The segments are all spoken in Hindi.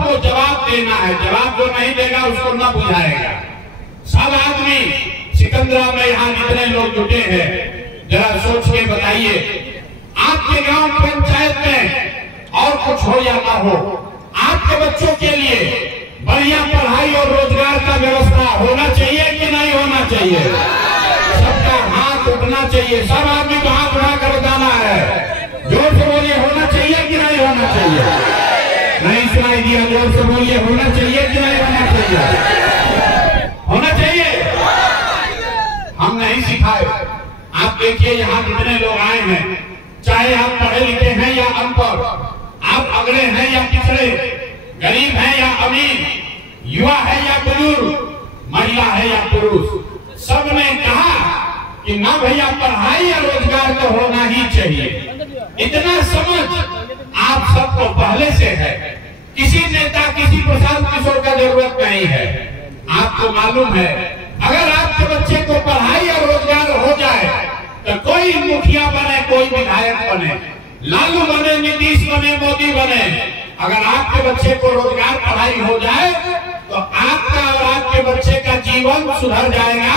सबको जवाब देना है। जवाब जो नहीं देगा उसको न बुझाएगा। सब आदमी सिकंदरा में यहाँ जितने लोग जुटे हैं, जरा सोच के बताइए, आपके गांव पंचायत में और कुछ हो या ना हो, आपके बच्चों के लिए बढ़िया पढ़ाई और रोजगार का व्यवस्था होना चाहिए कि नहीं होना चाहिए? सबका हाथ उठना चाहिए। सब आदमी को हाथ उठाकर बताना है। जोर से बोलिए, होना चाहिए कि नहीं होना चाहिए? नहीं सुनाई दिया, जोर से बोलिए, होना चाहिए कि नहीं होना चाहिए? होना चाहिए। हम नहीं सिखाए। आप देखिए यहाँ जितने लोग आए हैं, चाहे आप पढ़े लिखे हैं या अनपढ़, आप अगड़े हैं या पिछड़े, गरीब हैं या अमीर, युवा है या बुजुर्ग, महिला है या पुरुष, सबने कहा कि ना भैया पढ़ाई या रोजगार तो होना ही चाहिए। इतना समझ आप सबको पहले से है। किसी नेता, किसी प्रशांत किशोर का जरूरत नहीं है। आपको मालूम है, अगर आपके बच्चे को पढ़ाई और रोजगार हो जाए तो कोई मुखिया बने, कोई विधायक बने, लालू बने, नीतीश बने, मोदी बने, अगर आपके बच्चे को रोजगार पढ़ाई हो जाए तो आपका और आपके बच्चे का जीवन सुधर जाएगा।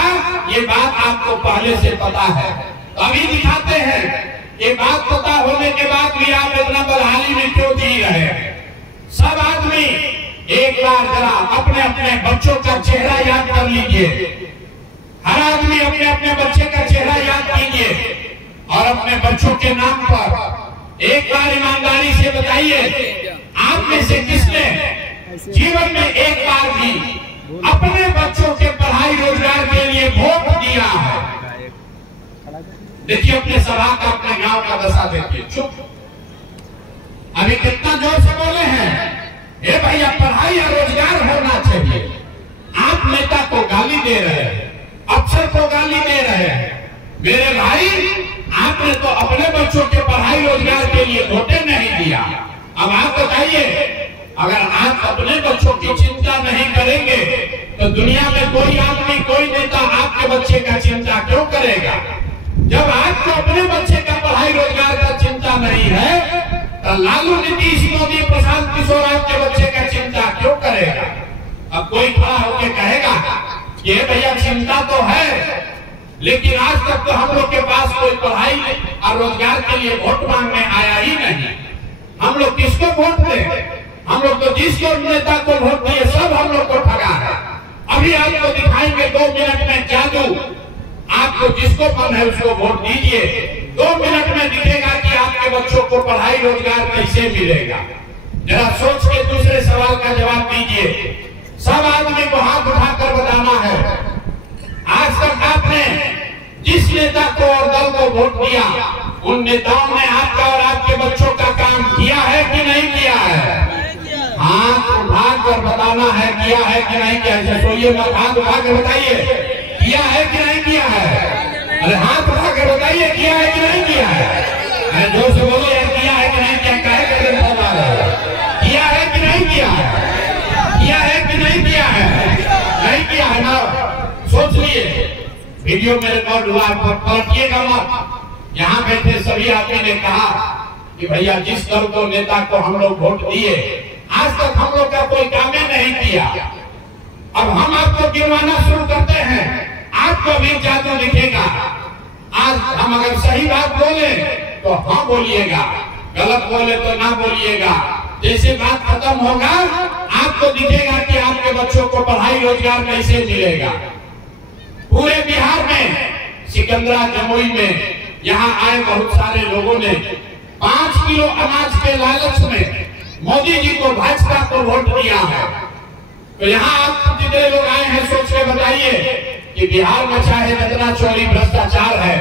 ये बात आपको पहले से पता है। अभी दिखाते हैं। ये बात पता होने के बाद भी आप इतना बदहाली में क्यों जी रहे हैं? सब आदमी एक बार जरा अपने अपने बच्चों का चेहरा याद कर लीजिए। हर आदमी अपने अपने बच्चे का चेहरा याद कीजिए और अपने बच्चों के नाम पर एक बार ईमानदारी से बताइए, आप में से किसने जीवन में एक बार भी अपने बच्चों के पढ़ाई रोजगार के लिए वोट दिया है? देखिए अपने सभा का, अपने गांव का दशा देखिए। चुप। अभी कितना जोर से बोले हैं, हे भैया पढ़ाई या रोजगार होना चाहिए। आप नेता को गाली दे रहे हैं, अफसर को गाली दे रहे हैं। मेरे भाई, आपने तो अपने बच्चों के पढ़ाई रोजगार के लिए वोटे नहीं दिया। अब आप बताइए, अगर आप अपने बच्चों की चिंता नहीं करेंगे तो दुनिया में कोई आदमी, कोई नेता आपके बच्चे का चिंता क्यों करेगा? जब आपको अपने बच्चे का पढ़ाई रोजगार का चिंता नहीं है तो लालू, नीतीश, मोदी, प्रशांत किशोर आपके बच्चे का चिंता क्यों करेगा? अब कोई खड़ा होकर कहेगा कि भैया चिंता तो है, लेकिन आज तक तो हम लोग के पास कोई पढ़ाई और रोजगार के लिए वोट मांगने आया ही नहीं। हम लोग किसको वोट दें? हम लोग तो जिसको नेता को वोट दिए सब हम लोग को ठगा है। अभी आपको दिखाएंगे 2 मिनट में जादू। आपको जिसको मन है उसको वोट दीजिए। 2 मिनट में दिखेगा कि आपके बच्चों को पढ़ाई रोजगार कैसे मिलेगा। जरा सोच के दूसरे सवाल का जवाब दीजिए। सब आदमी को हाथ उठाकर बताना है, आज तक आपने जिस नेता को और दल को वोट दिया, उन नेताओं ने आपका और आपके बच्चों का काम किया है कि नहीं किया है? हाथ उठाकर बताना है, किया है कि नहीं किया है? सोइए मत, हाथ उठा के बताइए, किया है कि नहीं किया है? अरे हाथ उठा के बताइए, किया है कि नहीं किया है? अरे जोर से बोलो यार, किया है कि नहीं किया? काहे करके बता रहे हो? किया है कि नहीं किया है? किया है कि नहीं किया है? नहीं किया है ना? सोच लिए। वीडियो में रिकॉर्ड हुआ, पलटिएगा मत। यहाँ बैठे सभी आदमी ने कहा कि भैया जिस दल को, नेता को हम लोग वोट दिए, आज तक हम लोग का कोई काम नहीं किया। अब हम आपको गिनवाना शुरू करते हैं, आपको भी जादू दिखेगा। आज हम अगर सही बात बोले तो हाँ बोलिएगा, गलत बोले तो ना बोलिएगा। जैसे बात खत्म होगा आपको दिखेगा कि आपके बच्चों को पढ़ाई रोजगार कैसे मिलेगा। पूरे बिहार में, सिकंदरा, जमुई में यहाँ आए बहुत सारे लोगों ने 5 किलो अनाज के लालच में मोदी जी को, भाजपा को वोट दिया है। तो यहाँ आप जितने लोग आए हैं सोच के बताइए कि बिहार में चाहे जितना चोरी भ्रष्टाचार है,